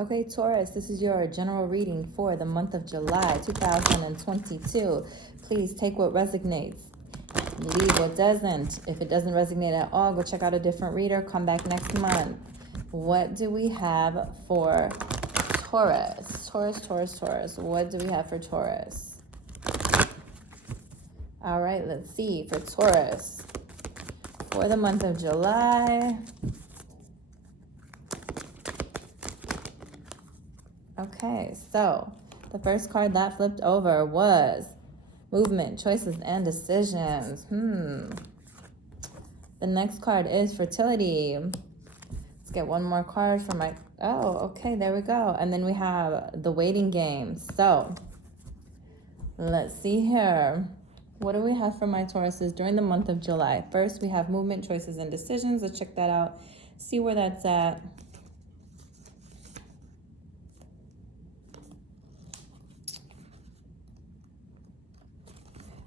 Okay, Taurus, this is your general reading for the month of July 2022. Please take what resonates, leave what doesn't. If it doesn't resonate at all, go check out a different reader. Come back next month. What do we have for Taurus? Taurus. What do we have for Taurus? All right, let's see for Taurus for the month of July. Okay, so the first card that flipped over was movement, choices, and decisions. The next card is fertility. Let's get one more card for my... Oh, okay, there we go. And then we have the waiting game. So let's see here. What do we have for my Tauruses during the month of July? First, we have movement, choices, and decisions. Let's check that out. See where that's at.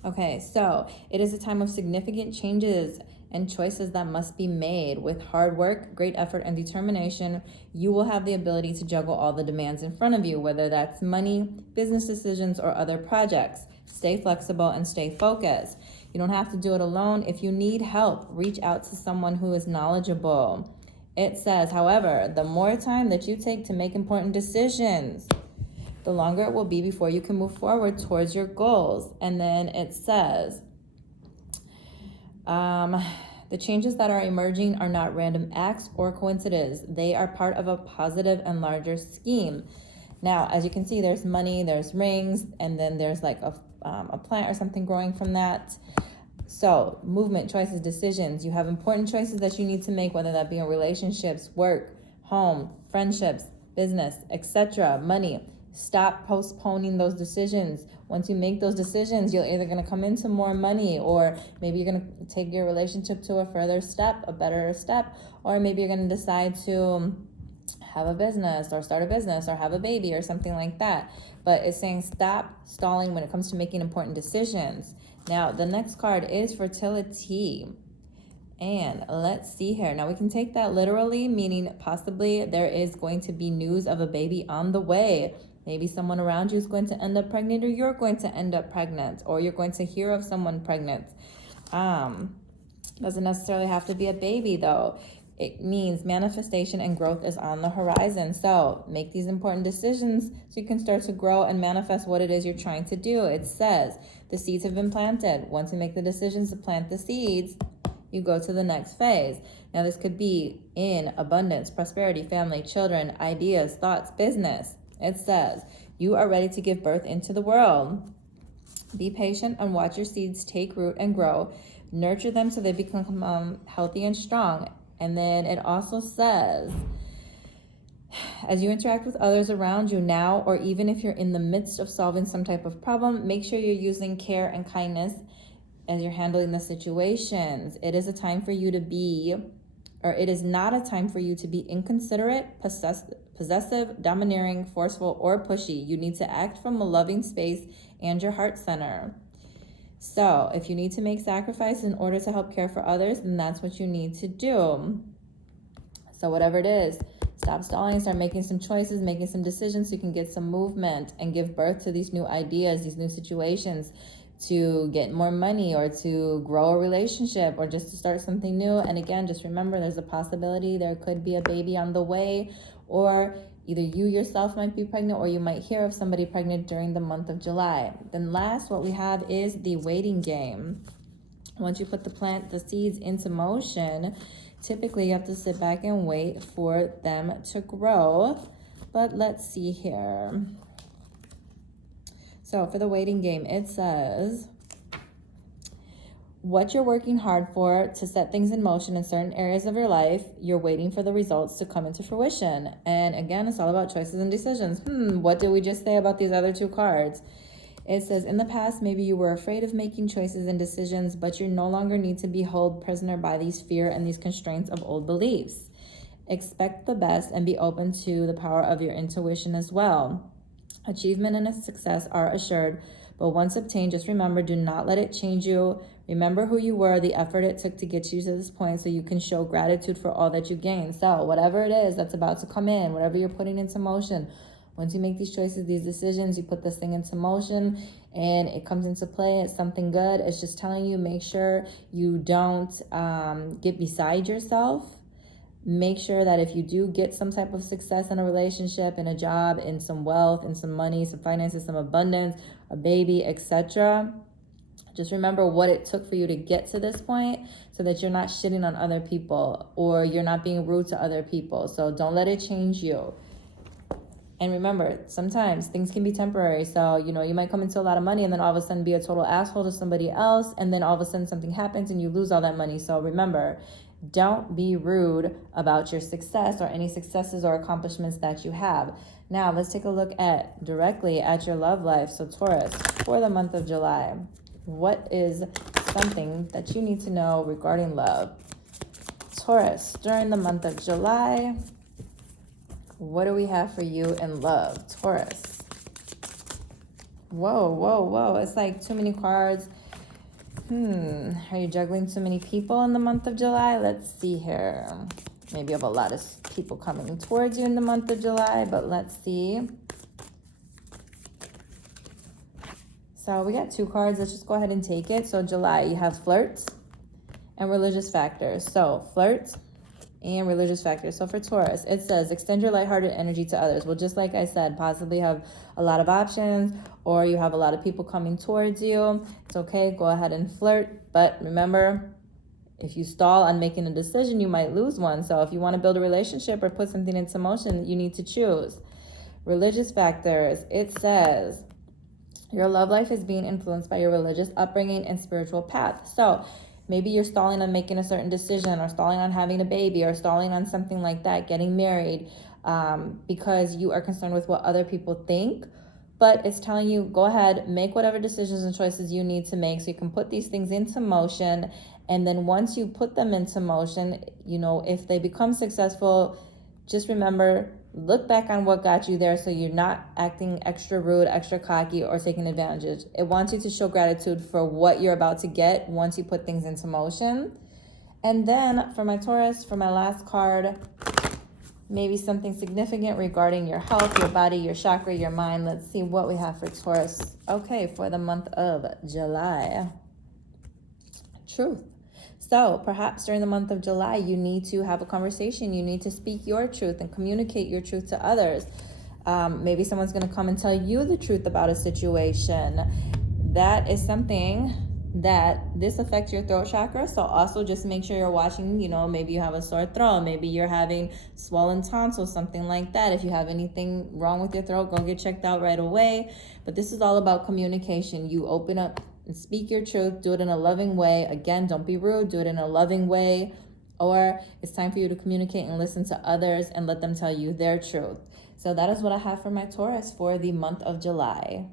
Okay, so it is a time of significant changes and choices that must be made. With hard work, great effort, and determination, you will have the ability to juggle all the demands in front of you, whether that's money, business decisions, or other projects. Stay flexible and stay focused. You don't have to do it alone. If you need help, reach out to someone who is knowledgeable. It says, however, the more time that you take to make important decisions, the longer it will be before you can move forward towards your goals. And then it says, the changes that are emerging are not random acts or coincidences. They are part of a positive and larger scheme. Now, as you can see, there's money, there's rings, and then there's like a plant or something growing from that. So movement, choices, decisions. You have important choices that you need to make, whether that be in relationships, work, home, friendships, business, etc., money. Stop postponing those decisions. Once you make those decisions, you're either going to come into more money, or maybe you're going to take your relationship to a further step, a better step, or maybe you're going to decide to have a business or start a business or have a baby or something like that. But it's saying stop stalling when it comes to making important decisions. Now, the next card is fertility. And let's see here. Now, we can take that literally, meaning possibly there is going to be news of a baby on the way. Maybe someone around you is going to end up pregnant, or you're going to end up pregnant, or you're going to hear of someone pregnant. Doesn't necessarily have to be a baby, though. It means manifestation and growth is on the horizon. So make these important decisions so you can start to grow and manifest what it is you're trying to do. It says the seeds have been planted. Once you make the decisions to plant the seeds, you go to the next phase. Now, this could be in abundance, prosperity, family, children, ideas, thoughts, business. It says you are ready to give birth into the world. Be patient and watch your seeds take root and grow. Nurture them so they become healthy and strong. And then it also says, as you interact with others around you now, or even if you're in the midst of solving some type of problem, make sure you're using care and kindness as you're handling the situations. It is a time for you to be, or it is not a time for you to be inconsiderate, possessive, domineering, forceful, or pushy. You need to act from a loving space and your heart center. So if you need to make sacrifice in order to help care for others, then that's what you need to do. So whatever it is, stop stalling, start making some choices, making some decisions so you can get some movement and give birth to these new ideas, these new situations, to get more money or to grow a relationship or just to start something new. And again, just remember, there's a possibility there could be a baby on the way, or either you yourself might be pregnant or you might hear of somebody pregnant during the month of July. Then last, what we have is the waiting game. Once you put the seeds into motion, typically you have to sit back and wait for them to grow. But let's see here. So for the waiting game, it says what you're working hard for to set things in motion in certain areas of your life, you're waiting for the results to come into fruition. And again, it's all about choices and decisions. What did we just say about these other two cards? It says, in the past, maybe you were afraid of making choices and decisions, but you no longer need to be held prisoner by these fear and these constraints of old beliefs. Expect the best and be open to the power of your intuition as well. Achievement and success are assured, but once obtained, just remember, do not let it change you. Remember who you were, the effort it took to get you to this point, so you can show gratitude for all that you gained. So whatever it is that's about to come in, whatever you're putting into motion, once you make these choices, these decisions, you put this thing into motion and it comes into play. It's something good. It's just telling you, make sure you don't get beside yourself. Make sure that if you do get some type of success in a relationship, in a job, in some wealth, in some money, some finances, some abundance, a baby, etc., just remember what it took for you to get to this point, so that you're not shitting on other people or you're not being rude to other people. So don't let it change you. And remember, sometimes things can be temporary. So, you might come into a lot of money and then all of a sudden be a total asshole to somebody else. And then all of a sudden something happens and you lose all that money. So remember, don't be rude about your success or any successes or accomplishments that you have. Now, let's take a look directly at your love life. So Taurus, for the month of July, what is something that you need to know regarding love? Taurus, during the month of July, what do we have for you in love? Taurus. Whoa. It's like too many cards. Are you juggling too many people in the month of July? Let's see here. Maybe you have a lot of people coming towards you in the month of July, but let's see. So we got 2 cards. Let's just go ahead and take it. So July, you have flirts and religious factors. So flirts and religious factors. So for Taurus, it says extend your lighthearted energy to others. Well, just like I said, possibly have a lot of options, or you have a lot of people coming towards you. It's okay. Go ahead and flirt. But remember, if you stall on making a decision, you might lose one. So if you want to build a relationship or put something into motion, you need to choose. Religious factors, it says your love life is being influenced by your religious upbringing and spiritual path. So maybe you're stalling on making a certain decision, or stalling on having a baby, or stalling on something like that, getting married, because you are concerned with what other people think. But it's telling you, go ahead, make whatever decisions and choices you need to make so you can put these things into motion. And then once you put them into motion, if they become successful, just remember, look back on what got you there so you're not acting extra rude, extra cocky, or taking advantage. It wants you to show gratitude for what you're about to get once you put things into motion. And then for my Taurus, for my last card, maybe something significant regarding your health, your body, your chakra, your mind. Let's see what we have for Taurus. Okay, for the month of July. Truth. So perhaps during the month of July, you need to have a conversation. You need to speak your truth and communicate your truth to others. Maybe someone's going to come and tell you the truth about a situation. That is something that this affects your throat chakra. So also just make sure you're watching, maybe you have a sore throat. Maybe you're having swollen tonsils, something like that. If you have anything wrong with your throat, go get checked out right away. But this is all about communication. You open up and speak your truth. Do it in a loving way. Again, don't be rude. Do it in a loving way. Or it's time for you to communicate and listen to others and let them tell you their truth. So that is what I have for my Taurus for the month of July.